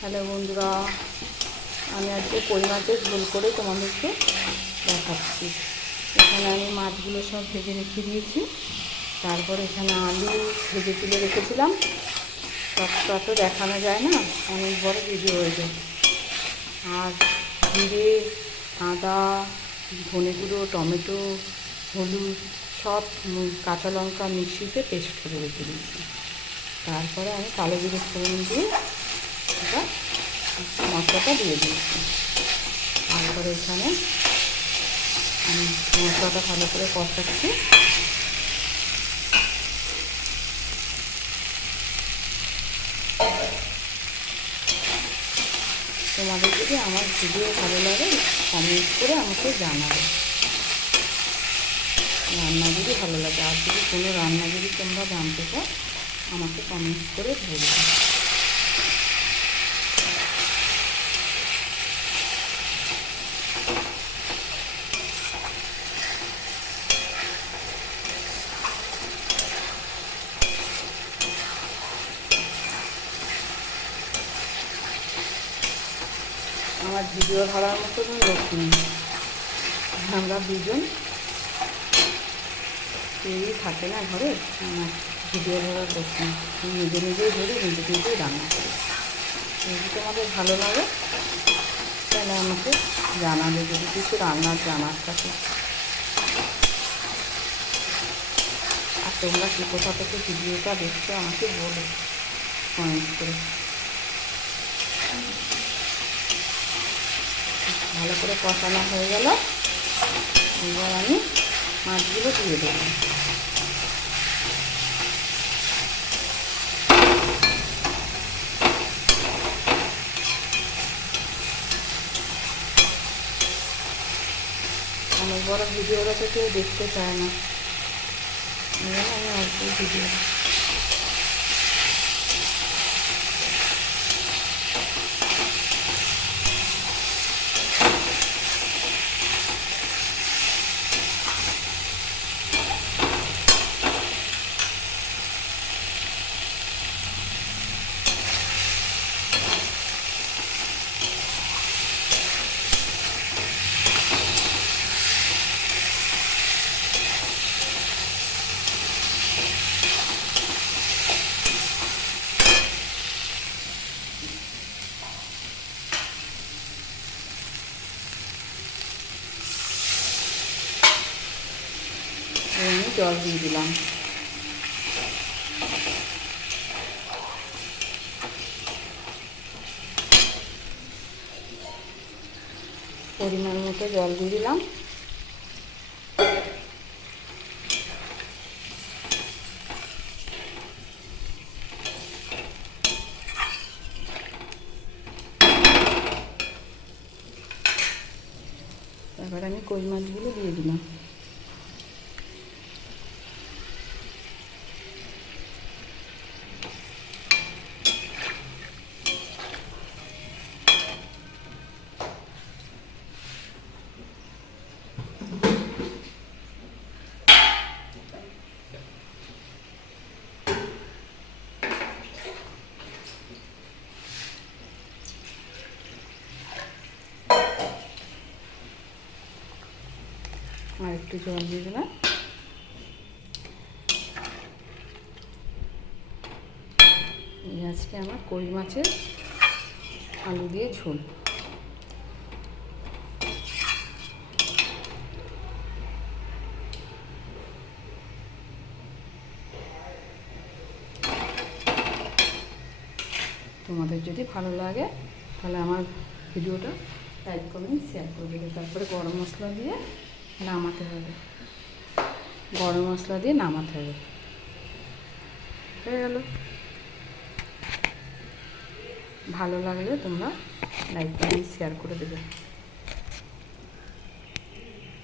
Hello বন্ধুরা, আমি আজকে কই মাছের ঝোল করে তোমাদেরকে দেখাচ্ছি। এখানে আমি মাছগুলো সব ভেজে রেখে দিয়েছি। তারপর এখানে আলু ভেজে তুলে রেখেছিলাম। সবটা তো দেখানো যায় না, অনেক বড় ভিডিও হয়ে যায়। আর জিরে, আদা, ধনে গুঁড়ো, টমেটো, হলুদ সব কাঁচা লঙ্কা মিক্সিতে পেস্ট করে রেখে দিয়েছি। তারপরে আমি কালো জিরে ফোড়ন দিয়ে এটা মশলাটা দিয়ে দিয়েছি। তারপরে এখানে আমি মশলাটা ভালো করে কষাচ্ছি। তোমাদের যদি আমার ভিডিও ভালো লাগে কমেন্ট করে আমাকে জানাবে, রান্না যদি ভালো লাগে। আর যদি কোনো রান্না যদি তোমরা জানতে চাও আমাকে কমেন্ট করে বলবে। আমার ভিডিও ধরার মতো লোক নেই, আমরা দুজন কেউই থাকে না ঘরে। আমার ভিডিও ধরার লোক নেই, নিজে নিজেই ধরি, নিজেই রান্না করি। যদি তোমাদের ভালো লাগে তাহলে আমাকে জানাবে, যদি কিছু রান্নার জানার থাকে। আর তোমরা কী কোথা থেকে ভিডিওটা দেখছো আমাকে বলো কমেন্ট করে। ভালো করে কষানো হয়ে গেল, এবার আমি মাছগুলো দিয়ে দেবো। অনেক বড় ভিডিওটা তো কেউ দেখতে চায় না, আমি অল্প ভিডিও। আমি জল দিয়ে দিলাম। পরিমাণ মতো জল দিয়ে দিলাম। তারপরে আমি কই মাছগুলো দিয়ে দিলাম। আর একটু জল দিয়ে দিলাম। এই আজকে আমার কই মাছের আলু দিয়ে ঝোল। তোমাদের যদি ভালো লাগে তাহলে আমার ভিডিওটা লাইক কমেন্ট শেয়ার করে দেবে। তারপরে গরম মশলা দিয়ে নামাতে হবে, গরম মশলা দিয়ে নামাতে হবে। হয়ে গেল। ভালো লাগলে তোমরা লাইক কমেন্ট শেয়ার করে দেবে।